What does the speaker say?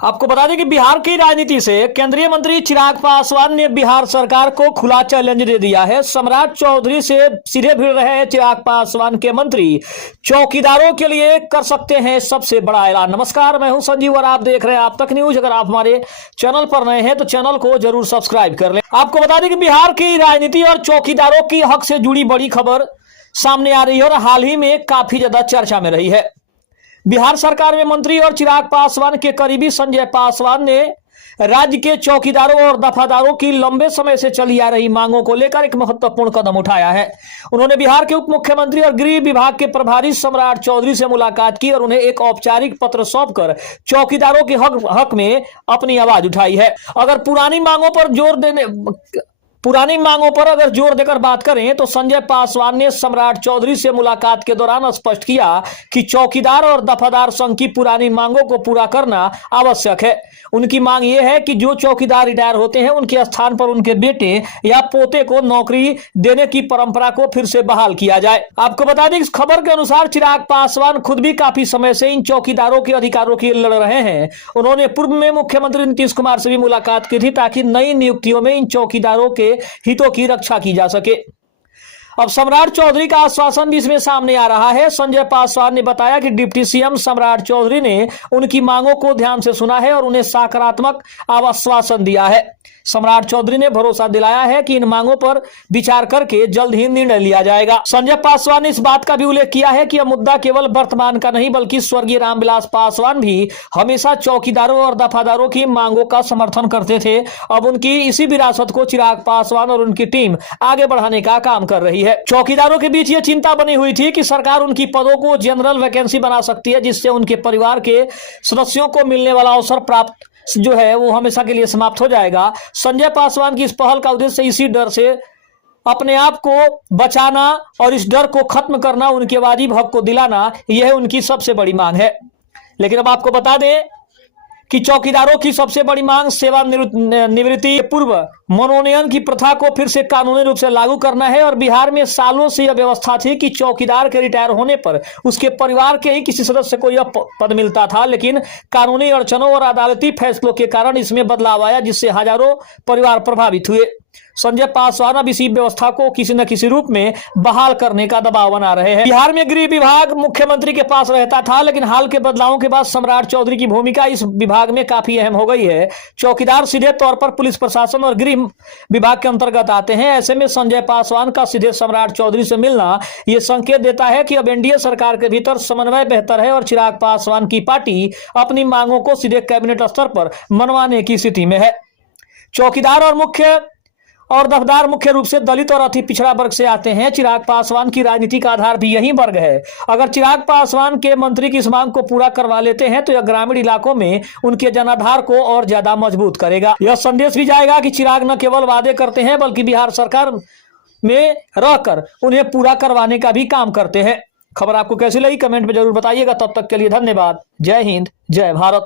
आपको बता दें कि बिहार की राजनीति से केंद्रीय मंत्री चिराग पासवान ने बिहार सरकार को खुला चैलेंज दे दिया है। सम्राट चौधरी से सीधे भिड़ रहे हैं चिराग पासवान के मंत्री, चौकीदारों के लिए कर सकते हैं सबसे बड़ा ऐलान। नमस्कार, मैं हूं संजीव और आप देख रहे हैं आप तक न्यूज। अगर आप हमारे चैनल पर नए हैं तो चैनल को जरूर सब्सक्राइब कर लें। आपको बता दें कि बिहार की राजनीति और चौकीदारों की हक से जुड़ी बड़ी खबर सामने आ रही है और हाल ही में काफी ज्यादा चर्चा में रही है। बिहार सरकार में मंत्री और चिराग पासवान के करीबी संजय पासवान ने राज्य के चौकीदारों और दफादारों की लंबे समय से चली आ रही मांगों को लेकर एक महत्वपूर्ण कदम उठाया है। उन्होंने बिहार के उप मुख्यमंत्री और गृह विभाग के प्रभारी सम्राट चौधरी से मुलाकात की और उन्हें एक औपचारिक पत्र सौंपकर चौकीदारों के हक में अपनी आवाज उठाई है। अगर पुरानी मांगों पर अगर जोर देकर बात करें तो संजय पासवान ने सम्राट चौधरी से मुलाकात के दौरान स्पष्ट किया कि चौकीदार और दफादार संघ की पुरानी मांगों को पूरा करना आवश्यक है। उनकी मांग यह है कि जो चौकीदार रिटायर होते हैं उनके स्थान पर उनके बेटे या पोते को नौकरी देने की परंपरा को फिर से बहाल किया जाए। आपको बता दें इस खबर के अनुसार चिराग पासवान खुद भी काफी समय से इन चौकीदारों के अधिकारों के लिए लड़ रहे हैं। उन्होंने पूर्व में मुख्यमंत्री नीतीश कुमार से भी मुलाकात की थी ताकि नई नियुक्तियों में इन चौकीदारों के हितों की रक्षा की जा सके। अब सम्राट चौधरी का आश्वासन भी इसमें सामने आ रहा है। संजय पासवान ने बताया कि डिप्टी सीएम सम्राट चौधरी ने उनकी मांगों को ध्यान से सुना है और उन्हें सकारात्मक आश्वासन दिया है। सम्राट चौधरी ने भरोसा दिलाया है कि इन मांगों पर विचार करके जल्द ही निर्णय लिया जाएगा। संजय पासवान ने इस बात का भी उल्लेख किया है कि यह मुद्दा केवल वर्तमान का नहीं बल्कि स्वर्गीय रामविलास पासवान भी हमेशा चौकीदारों और दफादारों की मांगों का समर्थन करते थे। अब उनकी इसी विरासत को चिराग पासवान और उनकी टीम आगे बढ़ाने का काम कर रही है। चौकीदारों के बीच यह चिंता बनी हुई थी कि सरकार उनकी पदों को जनरल वैकेंसी बना सकती है, जिससे उनके परिवार के सदस्यों को मिलने वाला अवसर प्राप्त जो है वो हमेशा के लिए समाप्त हो जाएगा। संजय पासवान की इस पहल का उद्देश्य इसी डर से अपने आप को बचाना और इस डर को खत्म करना, उनके वाजिब हक को दिलाना, यह उनकी सबसे बड़ी मांग है। लेकिन अब आपको बता दें कि चौकीदारों की सबसे बड़ी मांग सेवानिवृत्ति पूर्व मनोनयन की प्रथा को फिर से कानूनी रूप से लागू करना है। और बिहार में सालों से यह व्यवस्था थी कि चौकीदार के रिटायर होने पर उसके परिवार के ही किसी सदस्य को यह पद मिलता था, लेकिन कानूनी अड़चनों और अदालती फैसलों के कारण इसमें बदलाव आया, जिससे हजारों परिवार प्रभावित हुए। संजय पासवान अब इसी व्यवस्था को किसी न किसी रूप में बहाल करने का दबाव बना रहे हैं। बिहार में गृह विभाग मुख्यमंत्री के पास रहता था, लेकिन हाल के बदलावों के बाद सम्राट चौधरी की भूमिका इस विभाग में काफी अहम हो गई है। चौकीदार सीधे तौर पर पुलिस प्रशासन और गृह विभाग के अंतर्गत आते हैं। ऐसे में संजय पासवान का सीधे सम्राट चौधरी से मिलना यह संकेत देता है कि अब एनडीए सरकार के भीतर समन्वय बेहतर है और चिराग पासवान की पार्टी अपनी मांगों को सीधे कैबिनेट स्तर पर मनवाने की स्थिति में है। चौकीदार और दफदार मुख्य रूप से दलित और अति पिछड़ा वर्ग से आते हैं। चिराग पासवान की राजनीति का आधार भी यही वर्ग है। अगर चिराग पासवान के मंत्री की इस मांग को पूरा करवा लेते हैं तो यह ग्रामीण इलाकों में उनके जनाधार को और ज्यादा मजबूत करेगा। यह संदेश भी जाएगा कि चिराग न केवल वादे करते हैं बल्कि बिहार सरकार में रहकर उन्हें पूरा करवाने का भी काम करते हैं। खबर आपको कैसी लगी कमेंट में जरूर बताइएगा। तब तक के लिए धन्यवाद। जय हिंद, जय भारत।